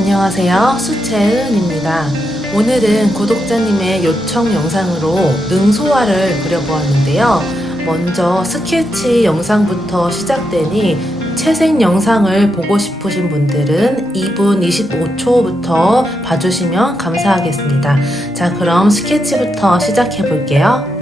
안녕하세요, 수채은입니다. 오늘은 구독자님의 요청 영상으로 능소화를 그려보았는데요. 먼저 스케치 영상부터 시작되니 채색 영상을 보고 싶으신 분들은 2분 25초부터 봐주시면 감사하겠습니다. 자, 그럼 스케치부터 시작해 볼게요.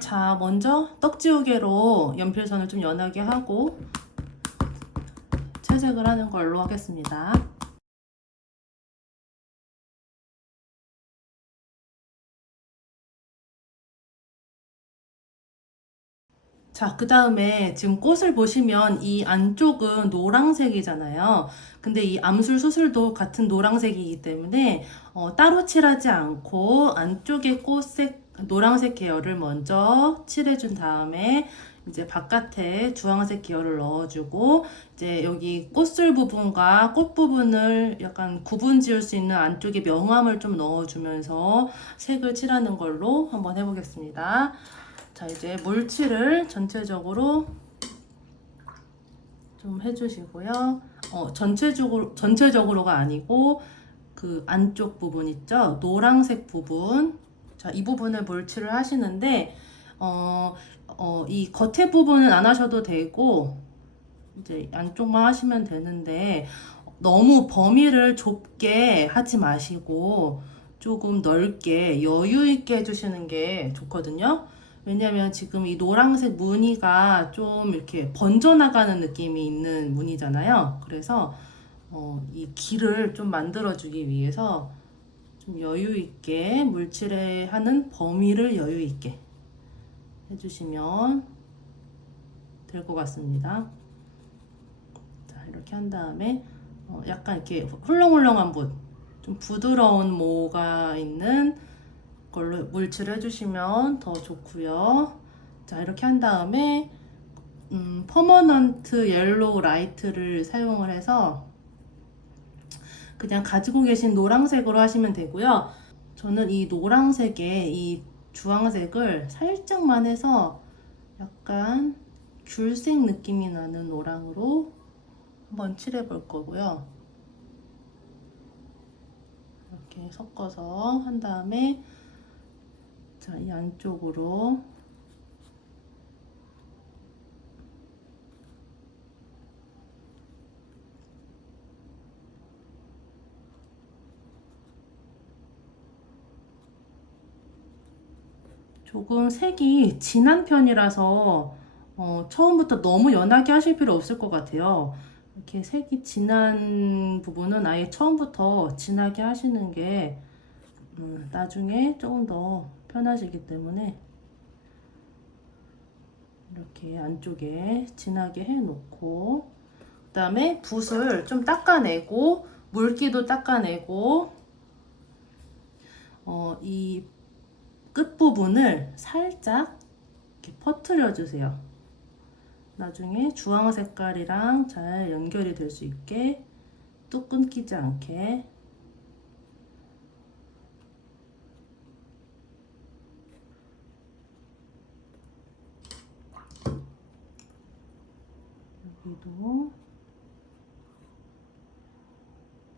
자, 먼저 떡지우개로 연필선을 좀 연하게 하고 채색을 하는 걸로 하겠습니다. 자, 그 다음에 지금 꽃을 보시면 이 안쪽은 노란색이잖아요. 근데 이 암술 수술도 같은 노란색이기 때문에 따로 칠하지 않고 안쪽에 꽃색 노란색 계열을 먼저 칠해준 다음에 이제 바깥에 주황색 계열을 넣어주고 이제 여기 꽃술 부분과 꽃 부분을 약간 구분 지을 수 있는 안쪽에 명암을 좀 넣어주면서 색을 칠하는 걸로 한번 해보겠습니다. 자, 이제 물칠을 전체적으로 좀 해주시고요. 전체적으로가 아니고 그 안쪽 부분 있죠? 노란색 부분. 자, 이 부분을 물칠을 하시는데, 이 겉에 부분은 안 하셔도 되고, 이제 안쪽만 하시면 되는데, 너무 범위를 좁게 하지 마시고, 조금 넓게 여유 있게 해주시는 게 좋거든요. 왜냐면 지금 이 노란색 무늬가 좀 이렇게 번져나가는 느낌이 있는 무늬잖아요. 그래서 이 길을 좀 만들어주기 위해서 좀 여유 있게 물칠에 하는 범위를 여유 있게 해주시면 될 것 같습니다. 자, 이렇게 한 다음에 약간 이렇게 훌렁훌렁한 좀 부드러운 모가 있는 걸로 물칠을 해주시면 더 좋고요. 자, 이렇게 한 다음에 퍼머넌트 옐로우 라이트를 사용을 해서 그냥 가지고 계신 노란색으로 하시면 되고요. 저는 이 노란색에 이 주황색을 살짝만 해서 약간 귤색 느낌이 나는 노랑으로 한번 칠해 볼 거고요. 이렇게 섞어서 한 다음에 자, 이 안쪽으로 조금 색이 진한 편이라서 처음부터 너무 연하게 하실 필요 없을 것 같아요. 이렇게 색이 진한 부분은 아예 처음부터 진하게 하시는 게 나중에 조금 더 편하시기 때문에 이렇게 안쪽에 진하게 해놓고, 그 다음에 붓을 좀 닦아내고 물기도 닦아내고 이 끝부분을 살짝 이렇게 퍼트려 주세요. 나중에 주황 색깔이랑 잘 연결이 될 수 있게, 뚝 끊기지 않게. 여기도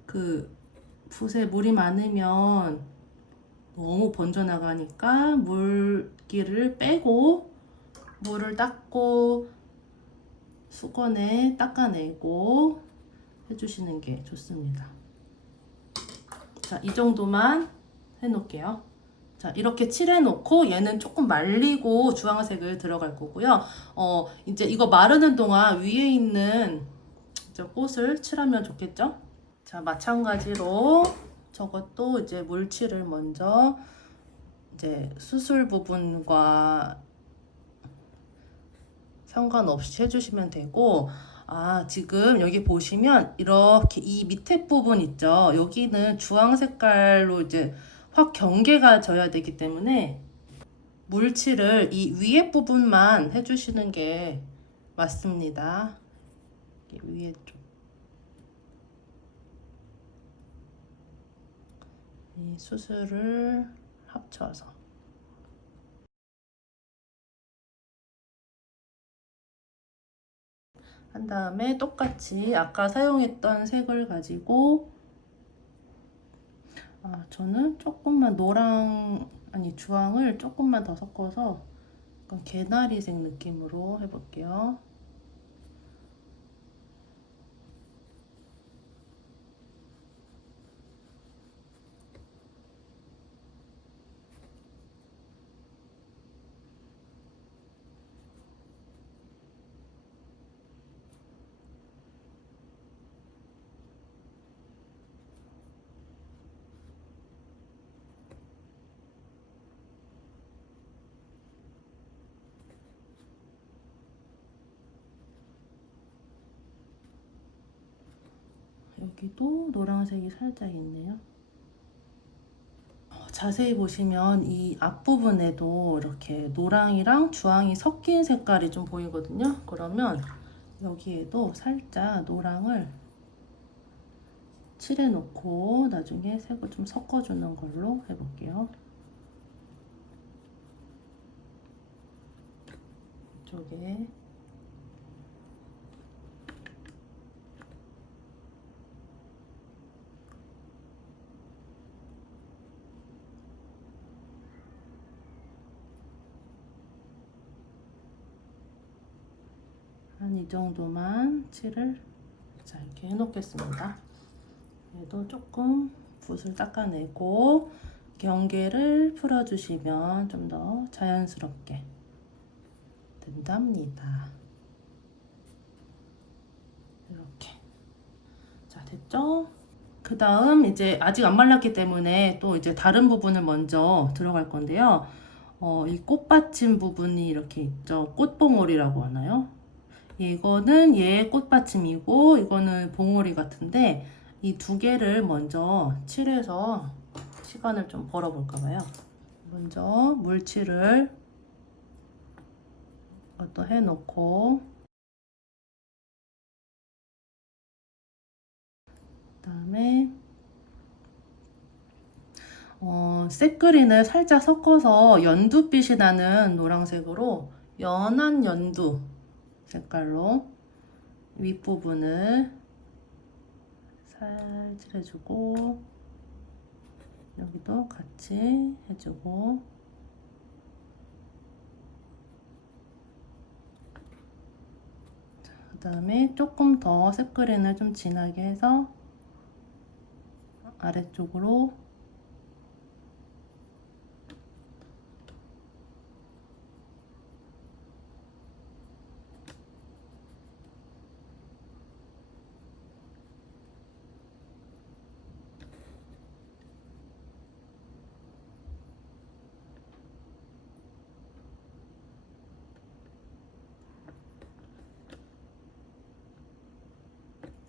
그 붓에 물이 많으면 너무 번져나가니까 물기를 빼고 물을 닦고 수건에 닦아내고 해주시는 게 좋습니다. 자, 이 정도만 해놓을게요. 자, 이렇게 칠해놓고 얘는 조금 말리고 주황색을 들어갈 거고요. 이제 이거 마르는 동안 위에 있는 이제 꽃을 칠하면 좋겠죠? 자, 마찬가지로 저것도 이제 물칠을 먼저 이제 수술 부분과 상관없이 해주시면 되고, 지금 여기 보시면 이렇게 이 밑에 부분 있죠? 여기는 주황 색깔로 이제 확 경계가 져야 되기 때문에 물칠을 이 위에 부분만 해주시는 게 맞습니다. 위에 쪽. 이 수술을 합쳐서. 한 다음에 똑같이 아까 사용했던 색을 가지고, 저는 조금만 주황을 조금만 더 섞어서 약간 개나리색 느낌으로 해볼게요. 여기도 노란색이 살짝 있네요. 자세히 보시면 이 앞부분에도 이렇게 노랑이랑 주황이 섞인 색깔이 좀 보이거든요. 그러면 여기에도 살짝 노랑을 칠해 놓고 나중에 색을 좀 섞어주는 걸로 해볼게요. 이쪽에 한 이 정도만 칠을 이렇게 해놓겠습니다. 얘도 조금 붓을 닦아내고 경계를 풀어주시면 좀 더 자연스럽게 된답니다. 이렇게. 자, 됐죠? 그 다음 이제 아직 안 말랐기 때문에 또 이제 다른 부분을 먼저 들어갈 건데요. 이 꽃받침 부분이 이렇게 있죠. 꽃봉오리라고 하나요? 이거는 얘 꽃받침이고 이거는 봉오리 같은데, 이 두 개를 먼저 칠해서 시간을 좀 벌어볼까 봐요. 먼저 물칠을 이것도 해놓고, 그 다음에 색그린을 살짝 섞어서 연두빛이 나는 노란색으로 연한 연두 색깔로 윗부분을 살 칠해주고, 여기도 같이 해주고, 그 다음에 조금 더 색그린을 좀 진하게 해서 아래쪽으로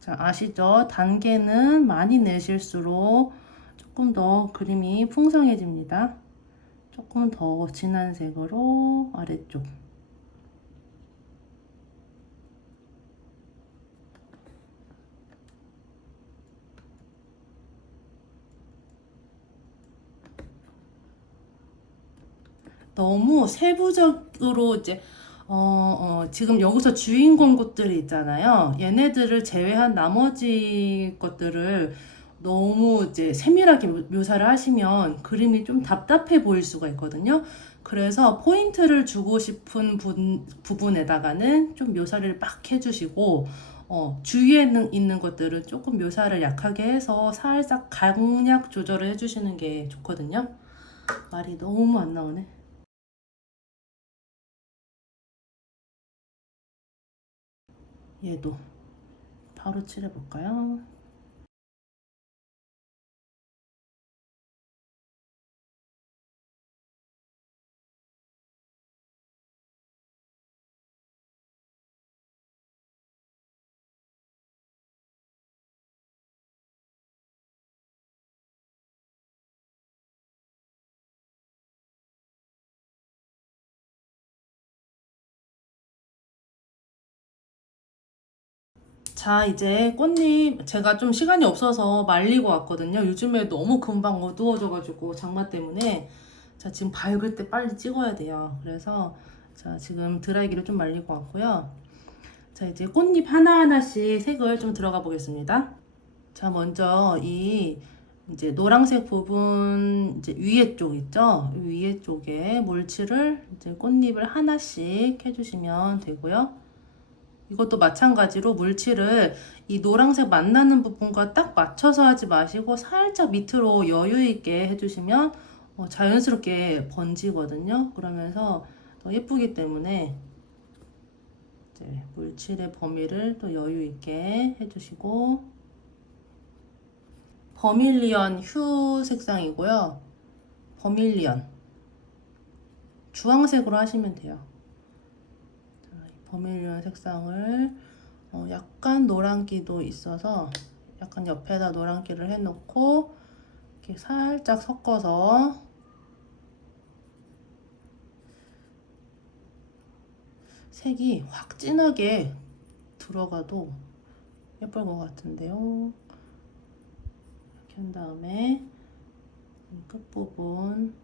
자, 아시죠? 단계는 많이 내실수록 조금 더 그림이 풍성해집니다. 조금 더 진한 색으로 아래쪽. 너무 세부적으로 이제 지금 여기서 주인공 곳들이 있잖아요. 얘네들을 제외한 나머지 것들을 너무 이제 세밀하게 묘사를 하시면 그림이 좀 답답해 보일 수가 있거든요. 그래서 포인트를 주고 싶은 부분에다가는 좀 묘사를 막 해주시고, 주위에 있는 것들은 조금 묘사를 약하게 해서 살짝 강약 조절을 해주시는 게 좋거든요. 말이 너무 안 나오네. 얘도 바로 칠해볼까요? 자, 이제 꽃잎 제가 좀 시간이 없어서 말리고 왔거든요. 요즘에 너무 금방 어두워져가지고 장마 때문에. 자, 지금 밝을 때 빨리 찍어야 돼요. 그래서 자, 지금 드라이기를 좀 말리고 왔고요. 자, 이제 꽃잎 하나하나씩 색을 좀 들어가 보겠습니다. 자, 먼저 이 이제 노란색 부분 이제 위에 쪽 있죠? 위에 쪽에 물칠을 이제 꽃잎을 하나씩 해주시면 되고요. 이것도 마찬가지로 물칠을 이 노란색 만나는 부분과 딱 맞춰서 하지 마시고 살짝 밑으로 여유 있게 해주시면 자연스럽게 번지거든요. 그러면서 더 예쁘기 때문에 이제 물칠의 범위를 또 여유 있게 해주시고, 버밀리언 휴 색상이고요. 버밀리언 주황색으로 하시면 돼요. 버밀리언 색상을 약간 노란기도 있어서 약간 옆에다 노란기를 해놓고 이렇게 살짝 섞어서 색이 확 진하게 들어가도 예쁠 것 같은데요. 이렇게 한 다음에 끝부분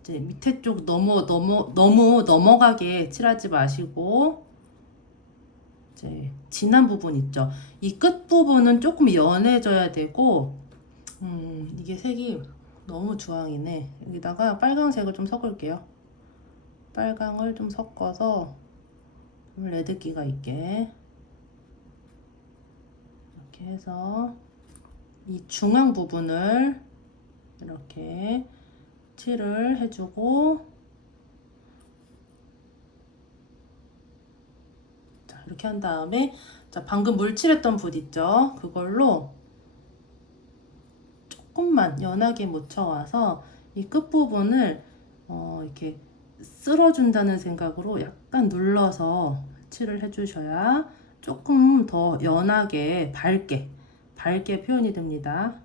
이제 밑에 쪽 너무 넘어가게 칠하지 마시고, 이제 진한 부분 있죠. 이 끝 부분은 조금 연해져야 되고, 이게 색이 너무 주황이네. 여기다가 빨강색을 좀 섞을게요. 빨강을 좀 섞어서 좀 레드기가 있게 이렇게 해서 이 중앙 부분을 이렇게 칠을 해주고, 자, 이렇게 한 다음에 자, 방금 물칠했던 붓 있죠? 그걸로 조금만 연하게 묻혀와서 이 끝부분을 이렇게 쓸어준다는 생각으로 약간 눌러서 칠을 해주셔야 조금 더 연하게 밝게 표현이 됩니다.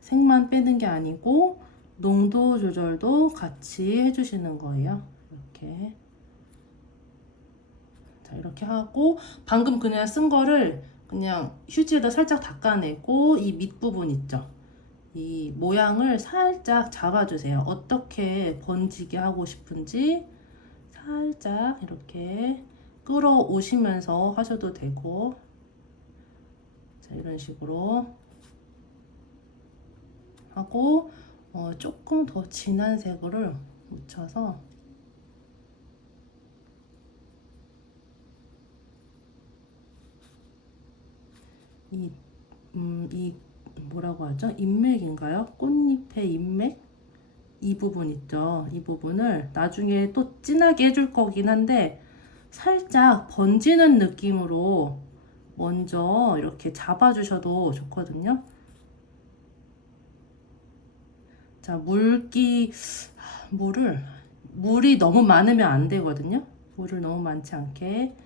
색만 빼는 게 아니고 농도 조절도 같이 해주시는 거예요. 이렇게. 자, 이렇게 하고 방금 그냥 쓴 거를 그냥 휴지에다 살짝 닦아내고 이 밑부분 있죠? 이 모양을 살짝 잡아주세요. 어떻게 번지게 하고 싶은지 살짝 이렇게 끌어오시면서 하셔도 되고, 자, 이런 식으로 하고 조금 더 진한 색으로 묻혀서 이 뭐라고 하죠? 인맥인가요? 꽃잎의 인맥? 이 부분 있죠? 이 부분을 나중에 또 진하게 해줄 거긴 한데 살짝 번지는 느낌으로 먼저 이렇게 잡아주셔도 좋거든요. 자, 물이 너무 많으면 안 되거든요. 물을 너무 많지 않게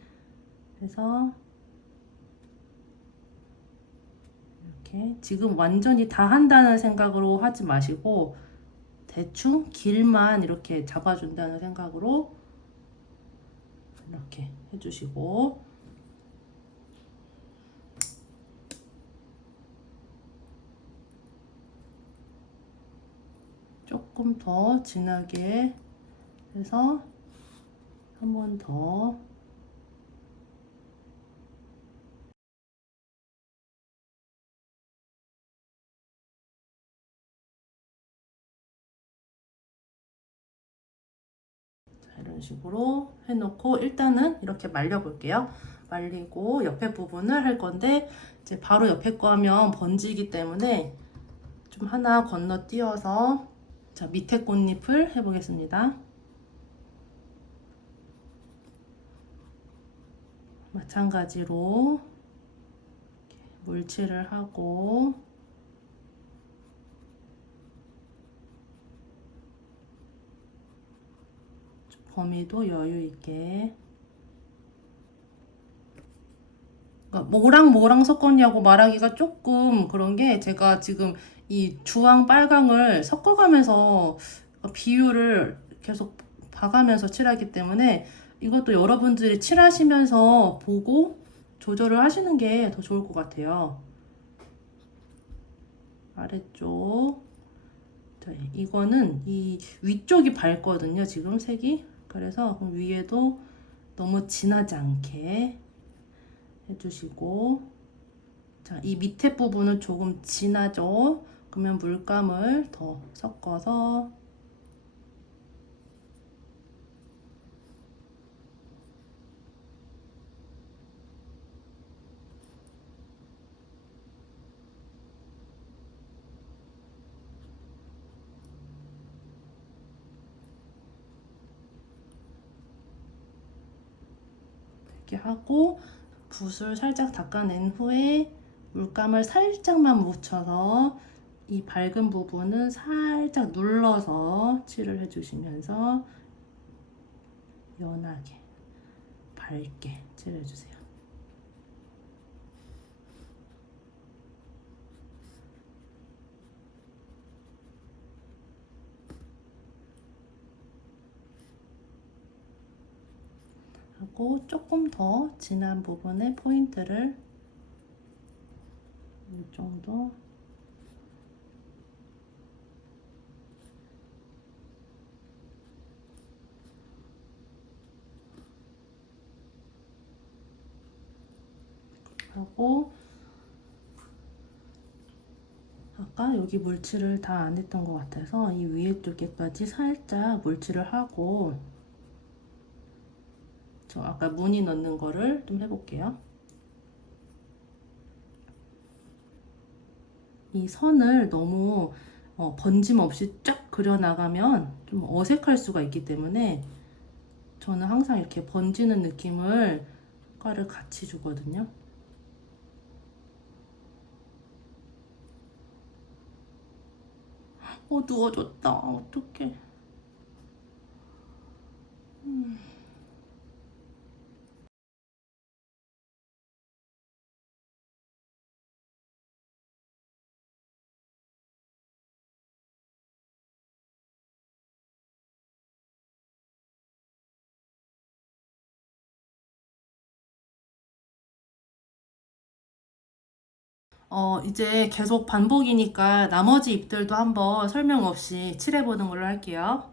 그래서 이렇게 지금 완전히 다 한다는 생각으로 하지 마시고 대충 길만 이렇게 잡아준다는 생각으로 이렇게 해주시고, 조금 더 진하게 해서 한 번 더 이런 식으로 해놓고 일단은 이렇게 말려 볼게요. 말리고 옆에 부분을 할 건데 이제 바로 옆에 거 하면 번지기 때문에 좀 하나 건너뛰어서 자, 밑에 꽃잎을 해보겠습니다. 마찬가지로 이렇게 물칠을 하고 범위도 여유 있게. 그러니까 뭐랑 섞었냐고 말하기가 조금 그런 게, 제가 지금 이 주황 빨강을 섞어가면서 비율을 계속 봐가면서 칠하기 때문에 이것도 여러분들이 칠하시면서 보고 조절을 하시는 게 더 좋을 것 같아요. 아래쪽. 자, 이거는 이 위쪽이 밝거든요, 지금 색이. 그래서 위에도 너무 진하지 않게 해주시고, 자, 이 밑에 부분은 조금 진하죠? 그러면 물감을 더 섞어서 이렇게 하고, 붓을 살짝 닦아낸 후에 물감을 살짝만 묻혀서 이 밝은 부분은 살짝 눌러서 칠을 해주시면서 연하게 밝게 칠해주세요. 하고 조금 더 진한 부분에 포인트를 이 정도 하고, 아까 여기 물칠을 다 안 했던 것 같아서 이 위에 쪽에까지 살짝 물칠을 하고, 저 아까 무늬 넣는 거를 좀 해볼게요. 이 선을 너무 번짐 없이 쫙 그려나가면 좀 어색할 수가 있기 때문에 저는 항상 이렇게 번지는 느낌을 효과를 같이 주거든요. 누워졌다. 어떡해. 이제 계속 반복이니까 나머지 잎들도 한번 설명 없이 칠해보는 걸로 할게요.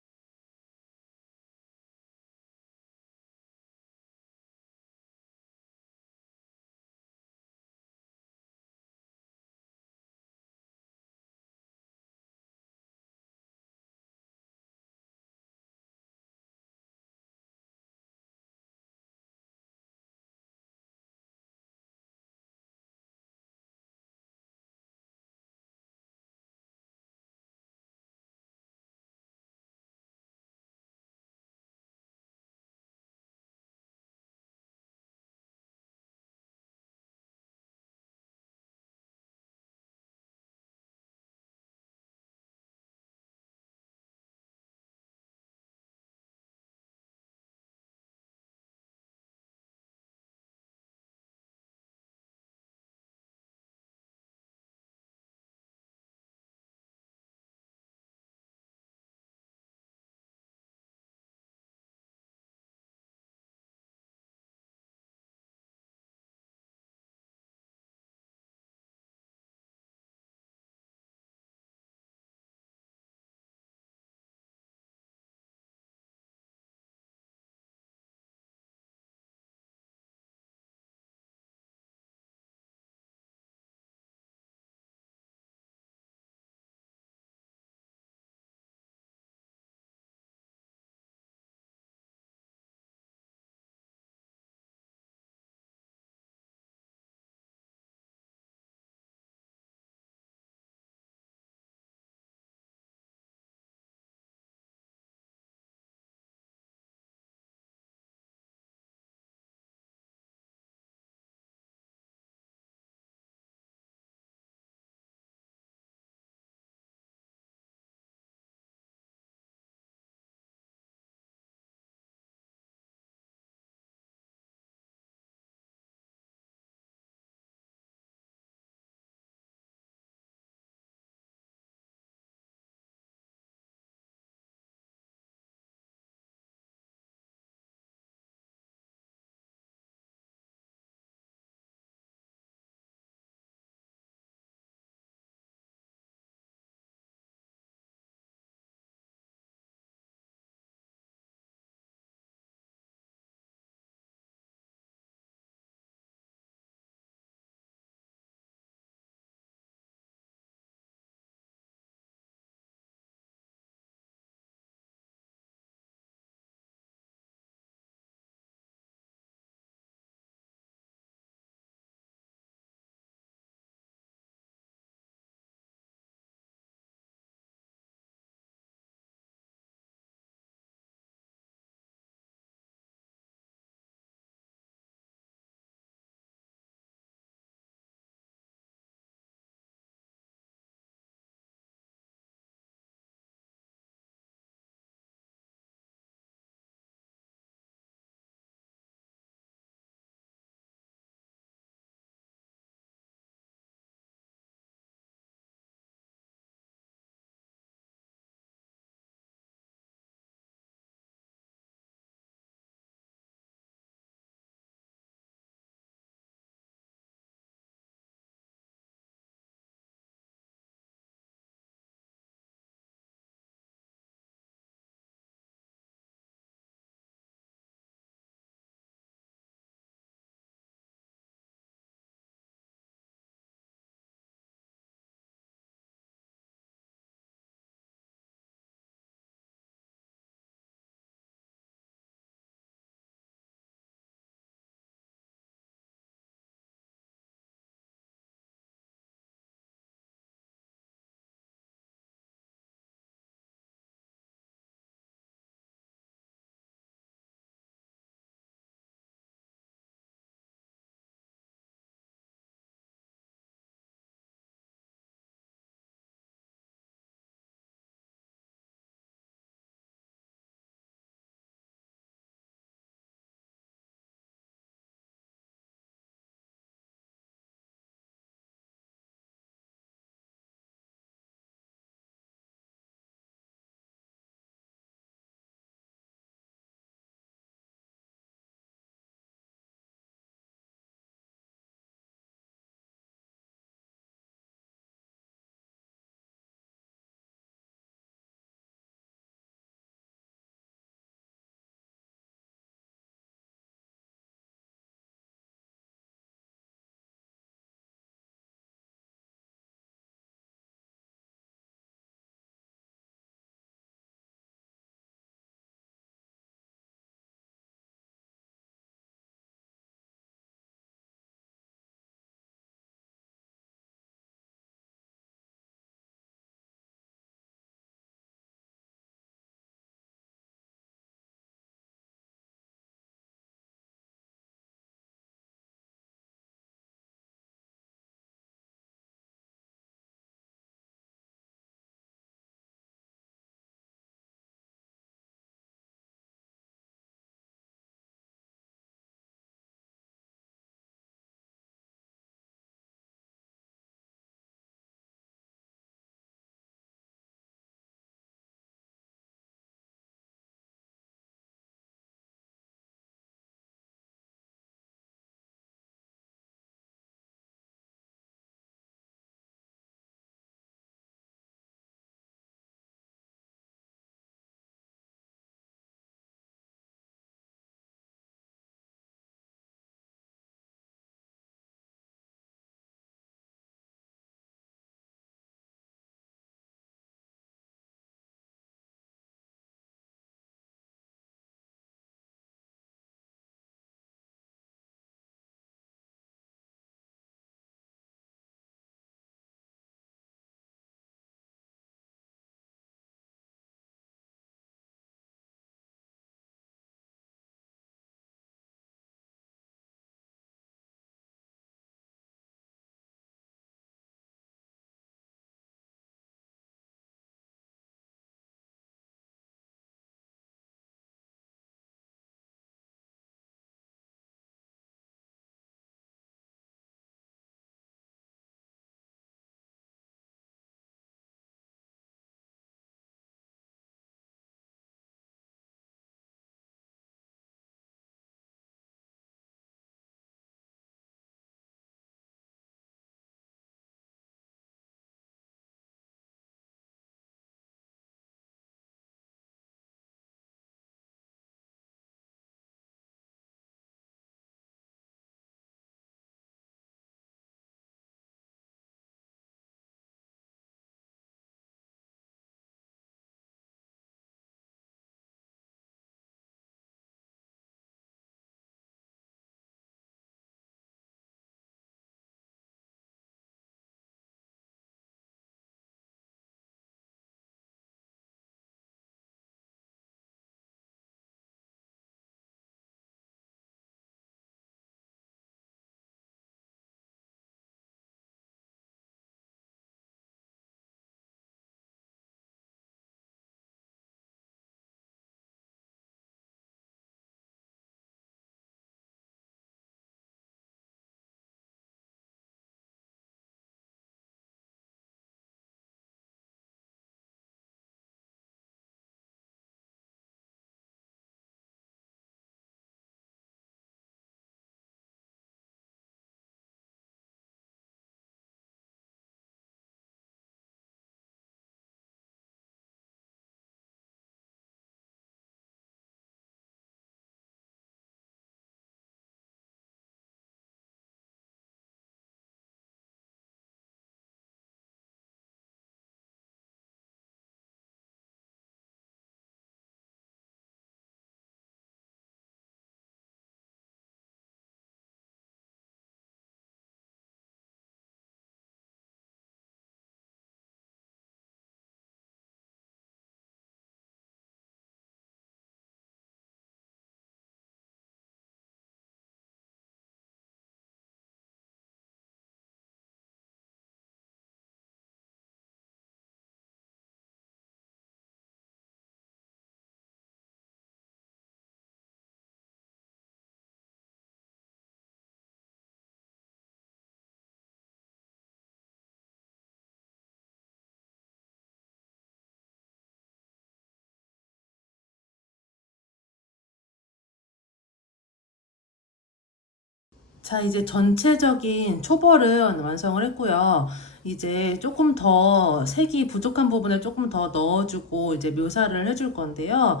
자, 이제 전체적인 초벌은 완성을 했고요. 이제 조금 더 색이 부족한 부분을 조금 더 넣어주고 이제 묘사를 해줄 건데요.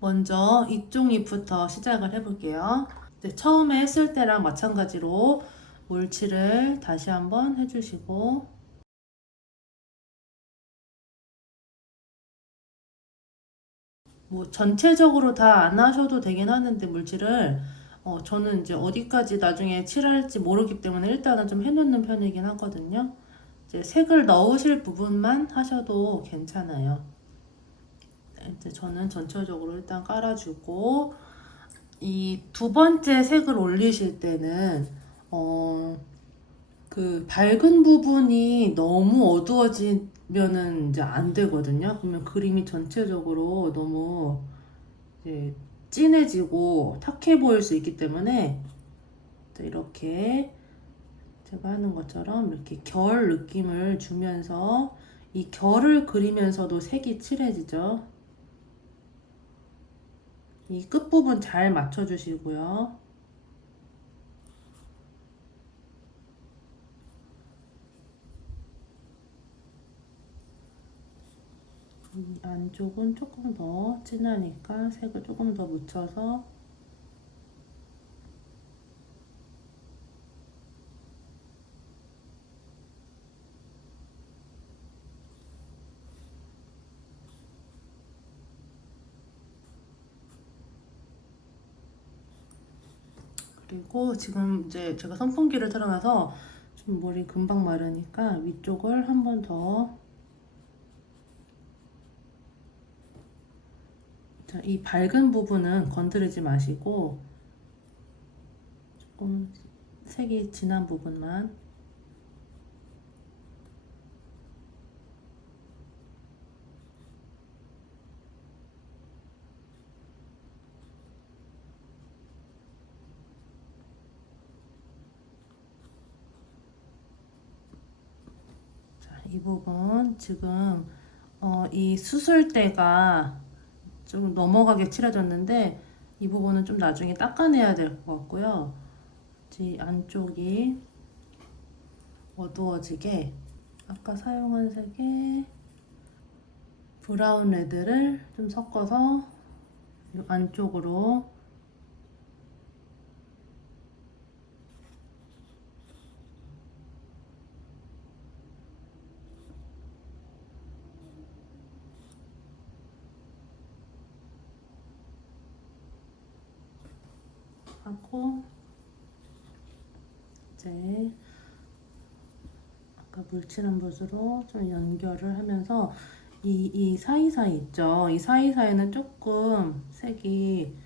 먼저 이쪽 잎부터 시작을 해볼게요. 이제 처음에 했을 때랑 마찬가지로 물칠을 다시 한번 해주시고, 뭐 전체적으로 다 안 하셔도 되긴 하는데 물칠을 저는 이제 어디까지 나중에 칠할지 모르기 때문에 일단은 좀 해놓는 편이긴 하거든요. 이제 색을 넣으실 부분만 하셔도 괜찮아요. 이제 저는 전체적으로 일단 깔아주고, 이 두 번째 색을 올리실 때는 그 밝은 부분이 너무 어두워지면은 이제 안 되거든요. 그러면 그림이 전체적으로 너무 이제 진해지고 탁해 보일 수 있기 때문에 이렇게 제가 하는 것처럼 이렇게 결 느낌을 주면서 이 결을 그리면서도 색이 칠해지죠. 이 끝부분 잘 맞춰주시고요. 이 안쪽은 조금 더 진하니까 색을 조금 더 묻혀서 그리고 지금 이제 제가 선풍기를 틀어놔서 좀 머리 금방 마르니까 위쪽을 한 번 더. 자, 이 밝은 부분은 건드리지 마시고 조금 색이 진한 부분만. 자, 이 부분 지금 이 수술대가 좀 넘어가게 칠해졌는데 이 부분은 좀 나중에 닦아내야 될 것 같고요. 이 안쪽이 어두워지게 아까 사용한 색에 브라운 레드를 좀 섞어서 이 안쪽으로 하고, 이제 아까 물칠한 붓으로 좀 연결을 하면서 이 사이사이 있죠? 이 사이사이는 조금 색이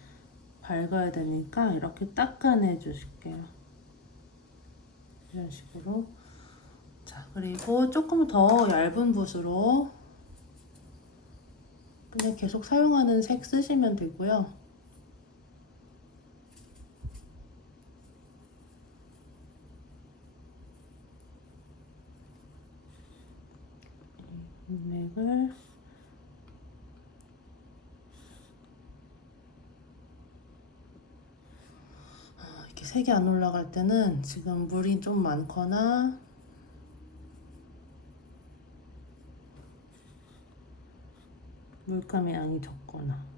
밝아야 되니까 이렇게 닦아내 주실게요. 이런 식으로. 자, 그리고 조금 더 얇은 붓으로 그냥 계속 사용하는 색 쓰시면 되고요. 인맥을 이렇게 색이 안 올라갈 때는 지금 물이 좀 많거나 물감의 양이 적거나.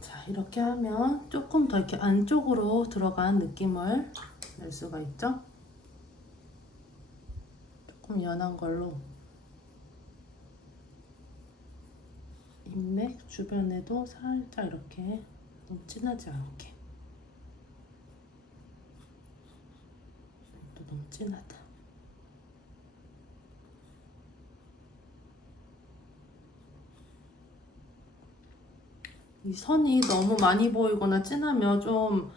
자, 이렇게 하면 조금 더 이렇게 안쪽으로 들어간 느낌을 낼 수가 있죠? 조금 연한 걸로 인맥 주변에도 살짝 이렇게 너무 진하지 않게. 또 너무 진하다. 이 선이 너무 많이 보이거나 진하면 좀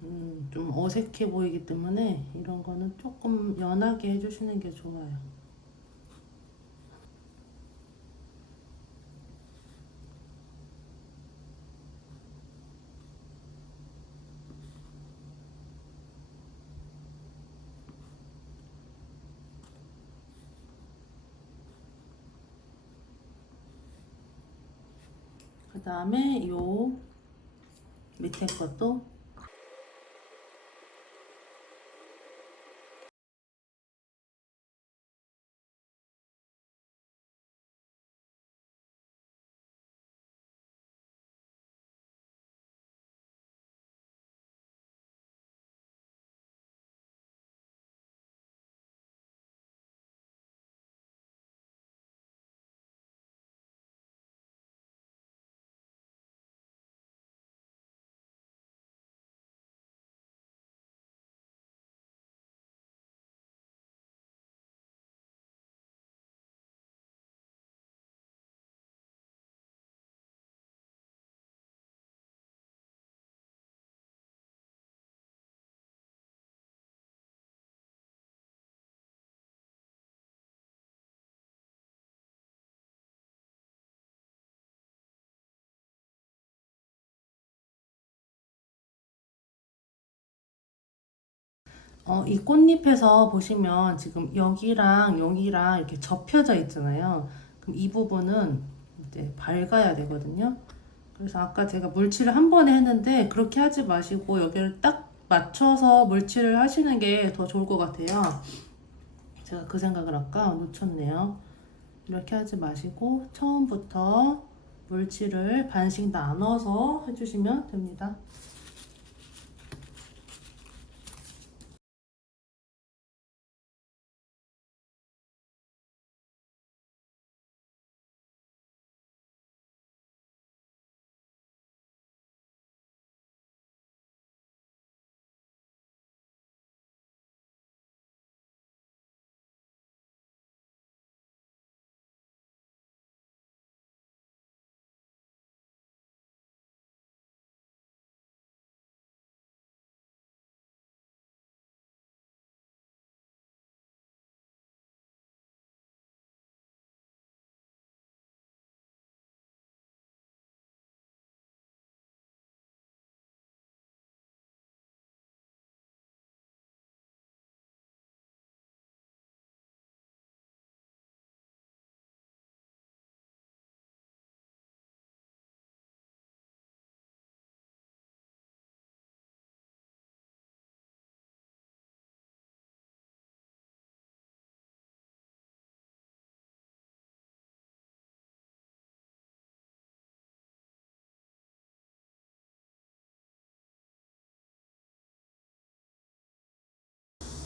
좀 어색해 보이기 때문에 이런 거는 조금 연하게 해주시는 게 좋아요. 그 다음에 요 밑에 것도 이 꽃잎에서 보시면 지금 여기랑 여기랑 이렇게 접혀져 있잖아요. 그럼 이 부분은 이제 밝아야 되거든요. 그래서 아까 제가 물칠을 한 번에 했는데 그렇게 하지 마시고 여기를 딱 맞춰서 물칠을 하시는 게 더 좋을 것 같아요. 제가 그 생각을 아까 놓쳤네요. 이렇게 하지 마시고 처음부터 물칠을 반씩 나눠서 해주시면 됩니다.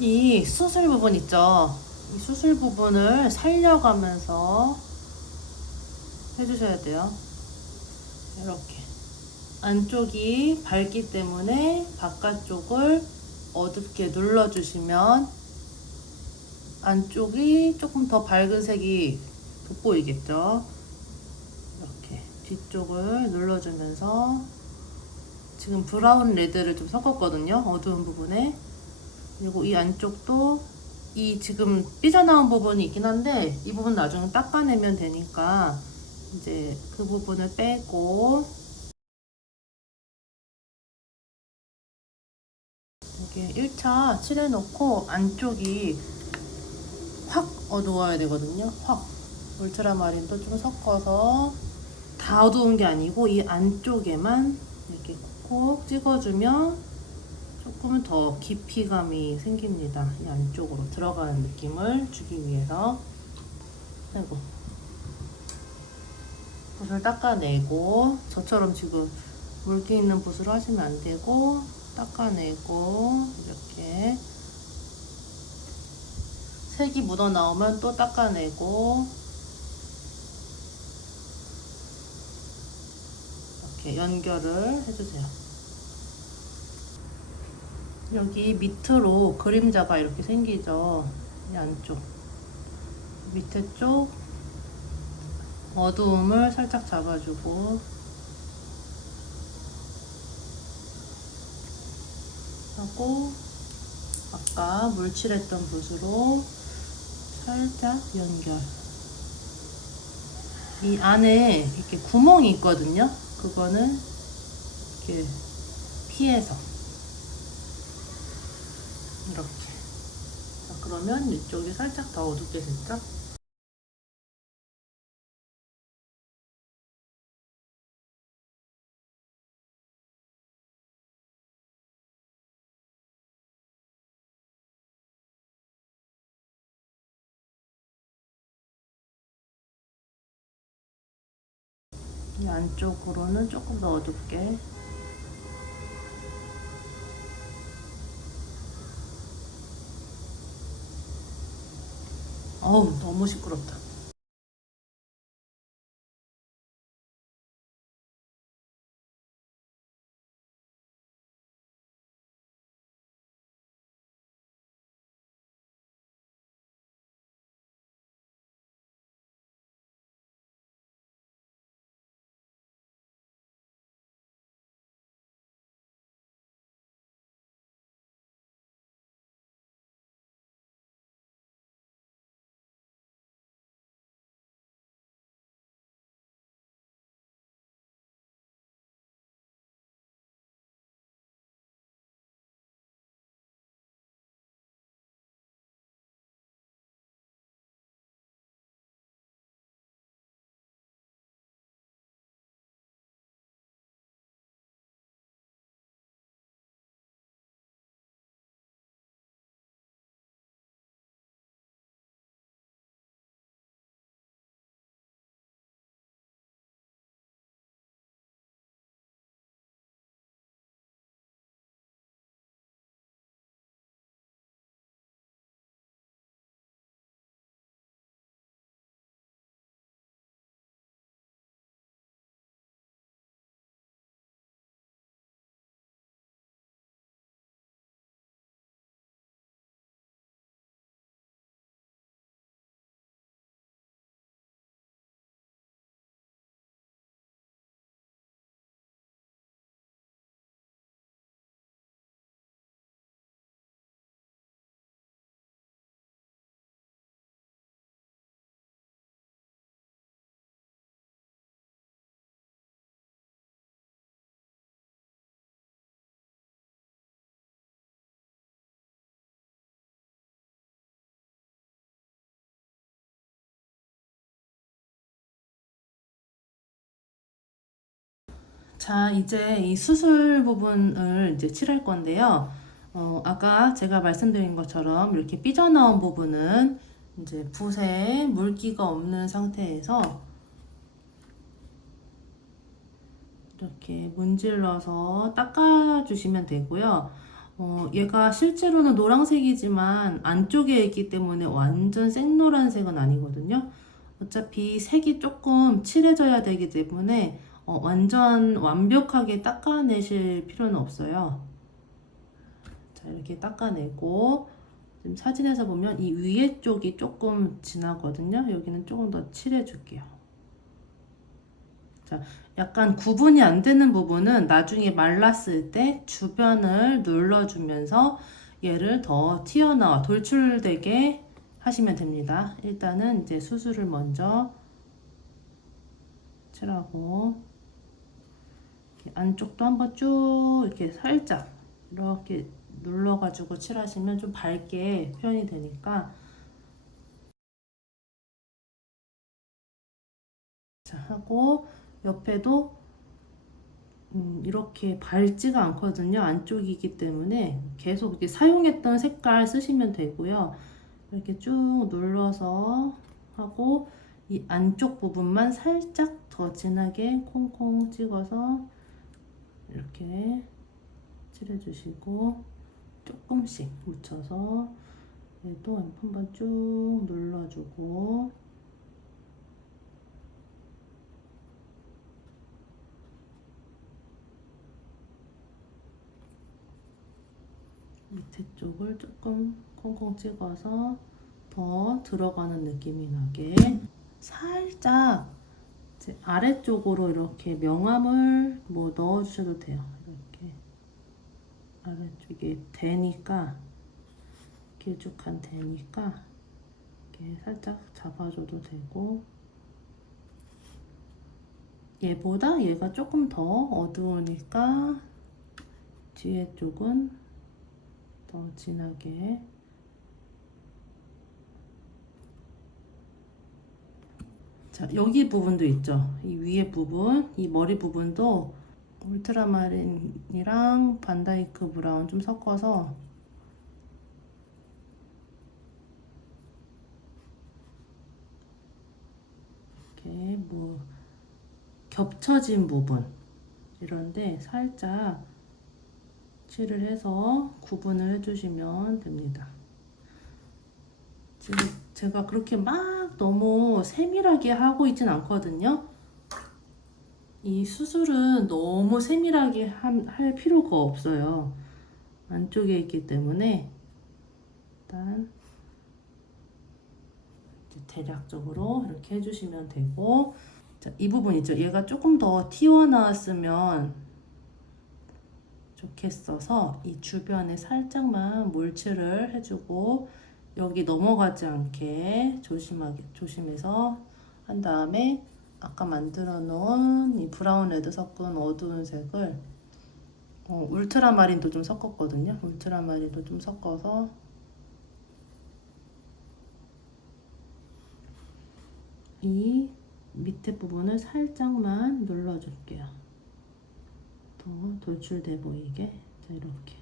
이 수술 부분 있죠? 이 수술 부분을 살려가면서 해주셔야 돼요. 이렇게 안쪽이 밝기 때문에 바깥쪽을 어둡게 눌러주시면 안쪽이 조금 더 밝은 색이 돋보이겠죠? 이렇게 뒤쪽을 눌러주면서 지금 브라운 레드를 좀 섞었거든요. 어두운 부분에. 그리고 이 안쪽도 이 지금 삐져나온 부분이 있긴 한데 이 부분 나중에 닦아내면 되니까 이제 그 부분을 빼고 이렇게 1차 칠해놓고 안쪽이 확 어두워야 되거든요. 확 울트라마린도 좀 섞어서 다 어두운 게 아니고 이 안쪽에만 이렇게 콕콕 찍어주면 조금은 더 깊이감이 생깁니다. 이 안쪽으로 들어가는 느낌을 주기 위해서. 아이고, 붓을 닦아내고 저처럼 지금 물기 있는 붓으로 하시면 안 되고 닦아내고 이렇게 색이 묻어 나오면 또 닦아내고 이렇게 연결을 해주세요. 여기 밑으로 그림자가 이렇게 생기죠. 이 안쪽 밑에 쪽 어두움을 살짝 잡아주고 하고 아까 물칠했던 붓으로 살짝 연결. 이 안에 이렇게 구멍이 있거든요. 그거는 이렇게 피해서 이렇게. 자, 그러면 이쪽이 살짝 더 어둡게 됐죠? 이 안쪽으로는 조금 더 어둡게. 어우, 너무 시끄럽다. 자, 이제 이 수술 부분을 이제 칠할 건데요. 아까 제가 말씀드린 것처럼 이렇게 삐져나온 부분은 이제 붓에 물기가 없는 상태에서 이렇게 문질러서 닦아주시면 되고요. 얘가 실제로는 노란색이지만 안쪽에 있기 때문에 완전 생노란색은 아니거든요. 어차피 색이 조금 칠해져야 되기 때문에 완전 완벽하게 닦아내실 필요는 없어요. 자, 이렇게 닦아내고 지금 사진에서 보면 이 위에 쪽이 조금 진하거든요. 여기는 조금 더 칠해줄게요. 자, 약간 구분이 안 되는 부분은 나중에 말랐을 때 주변을 눌러주면서 얘를 더 튀어나와 돌출되게 하시면 됩니다. 일단은 이제 수술을 먼저 칠하고 안쪽도 한번 쭉 이렇게 살짝 이렇게 눌러가지고 칠하시면 좀 밝게 표현이 되니까. 자, 하고 옆에도 이렇게 밝지가 않거든요. 안쪽이기 때문에 계속 이렇게 사용했던 색깔 쓰시면 되고요. 이렇게 쭉 눌러서 하고 이 안쪽 부분만 살짝 더 진하게 콩콩 찍어서 이렇게 칠해주시고 조금씩 묻혀서 얘도 한번 쭉 눌러주고 밑에 쪽을 조금 콩콩 찍어서 더 들어가는 느낌이 나게 살짝 이제 아래쪽으로 이렇게 명암을 뭐 넣어주셔도 돼요. 이렇게 아래쪽에 대니까, 길쭉한 대니까 이렇게 살짝 잡아줘도 되고, 얘보다 얘가 조금 더 어두우니까 뒤에 쪽은 더 진하게. 자, 여기 부분도 있죠. 이 위에 부분, 이 머리 부분도 울트라마린이랑 반다이크 브라운 좀 섞어서 이렇게 뭐 겹쳐진 부분 이런데 살짝 칠을 해서 구분을 해주시면 됩니다. 지금 제가 그렇게 막 너무 세밀하게 하고 있진 않거든요. 이 수술은 너무 세밀하게 할 필요가 없어요. 안쪽에 있기 때문에 일단 대략적으로 이렇게 해주시면 되고, 자, 이 부분 있죠. 얘가 조금 더 튀어나왔으면 좋겠어서 이 주변에 살짝만 몰칠을 해주고, 여기 넘어가지 않게 조심해서 한 다음에 아까 만들어 놓은 이 브라운 레드 섞은 어두운 색을 울트라마린도 좀 섞었거든요. 울트라마린도 좀 섞어서 이 밑에 부분을 살짝만 눌러줄게요. 더 돌출돼 보이게. 자, 이렇게.